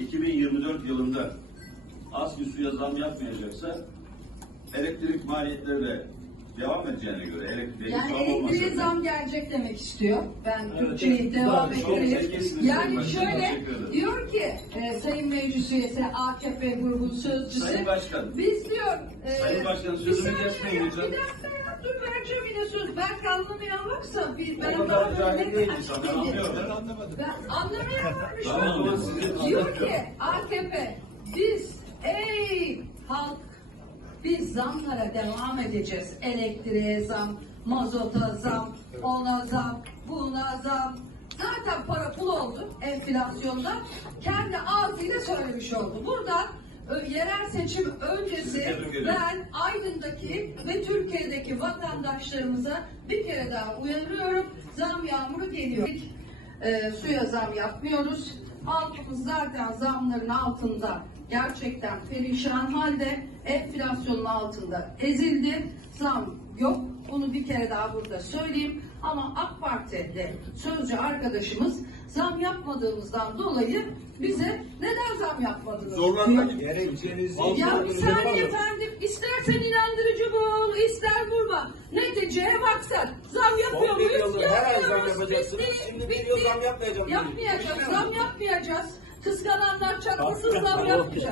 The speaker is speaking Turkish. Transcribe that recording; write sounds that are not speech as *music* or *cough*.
2024 yılında asli suya zam yapmayacaksa elektrik maliyetleri de devam edeceğine göre elektriğe Yani zam elektriğe zam gelecek demek istiyor. Ben Evet, Türkçeyi evet. devam Doğru, çok ettireyim. zekisiniz Yani Başkanım, şöyle teşekkür ederim. diyor ki e, Sayın Meclis Üyesi AKP grubun sözcüsü. Sayın Başkan. Biz diyor. e, Sayın Başkan, bir sözümü saniye kesmeyin lütfen. Bir dakika ya dur vereceğim yine söz. Ben anlamayan varsa bir, ben anlamayan cahil ne- ben anlamadım. *laughs* Ben anlamayan varmış. Tamam, Diyor ki AKP biz ey halk biz zamlara devam edeceğiz. Elektriğe zam, mazota zam, ona zam, buna zam. Zaten para pul oldu enflasyonda. Kendi ağzıyla söylemiş oldu. Burada ö- yerel seçim öncesi ben Aydın'daki ve Türkiye'deki vatandaşlarımıza bir kere daha uyarıyorum. Zam yağmuru geliyor. E, suya zam yapmıyoruz. Halkımız zaten zamların altında gerçekten perişan halde enflasyonun altında ezildi. Zam yok. Bunu bir kere daha burada söyleyeyim. Ama AK Parti'de sözcü arkadaşımız zam yapmadığımızdan dolayı bize neden zam yapmadınız? Zorlanma diyor. gerekçenizi Ya bir saniye efendim. İstersen vurma. Neticeye baksak. Zam yapıyor muyuz? yıldır her ay zam Yapmıyoruz. yapacaksınız. Şimdi bir yıl zam yapmayacağım. Yapmayacağız. Zam yapmayacağız. Kıskananlar Bak, zam yapmayacağız.